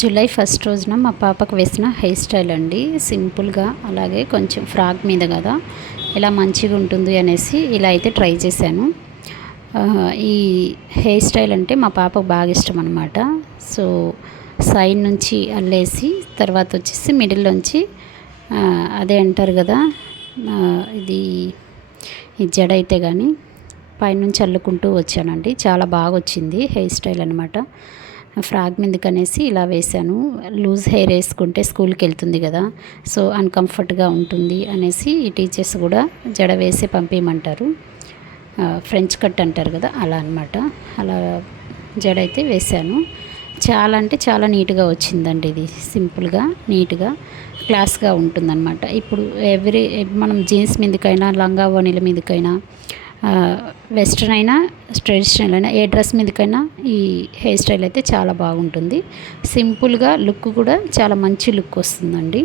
July first రోజున మా పాపకు వేసిన హెయిర్ స్టైల్ అండి. సింపుల్గా అలాగే కొంచెం ఫ్రాక్ మీద కదా ఇలా మంచిగా ఉంటుంది అనేసి ఇలా అయితే ట్రై చేశాను. ఈ హెయిర్ స్టైల్ అంటే మా పాపకు బాగా ఇష్టం అనమాట. సో సైడ్ నుంచి అల్లేసి తర్వాత వచ్చేసి మిడిల్లోంచి అదే అంటారు కదా, ఇది ఈ జడ అయితే కానీ పైనుంచి అల్లుకుంటూ వచ్చానండి. చాలా బాగా వచ్చింది హెయిర్ స్టైల్ అనమాట. ఫ్రాక్ మీదకనేసి ఇలా వేశాను. లూజ్ హెయిర్ వేసుకుంటే స్కూల్కి వెళ్తుంది కదా, సో అన్కంఫర్ట్గా ఉంటుంది అనేసి ఈ టీచర్స్ కూడా జడ వేసి పంపించమంటారు. ఫ్రెంచ్ కట్ అంటారు కదా, అలా అనమాట. అలా జడ అయితే వేశాను. చాలా అంటే చాలా నీట్గా వచ్చిందండి. ఇది సింపుల్గా నీట్గా క్లాస్గా ఉంటుందన్నమాట. ఇప్పుడు మనం జీన్స్ మీదకైనా లంగా ఓణీల మీదకైనా వెస్ట్రన్ అయినా ట్రెడిషనల్ అయినా ఏ డ్రెస్ మీదకైనా ఈ హెయిర్ స్టైల్ అయితే చాలా బాగుంటుంది. సింపుల్గా లుక్ కూడా చాలా మంచి లుక్ వస్తుందండి.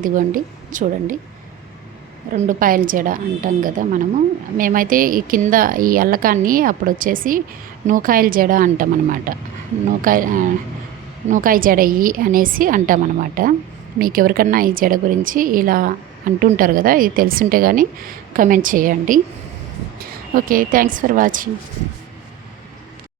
ఇదిగోండి చూడండి, 2 పాయల జడ అంటాం కదా మనము. మేమైతే ఈ కింద ఈ అల్లకాన్ని అప్పుడు వచ్చేసి నూకాయల జడ అంటాం అనమాట. నూకాయ జడ అనేసి అంటామన్నమాట. మీకు ఎవరికన్నా ఈ జడ గురించి ఇలా అంటుంటారు కదా, ఇది తెలుసుంటే కానీ కమెంట్ చేయండి. Okay, thanks for watching.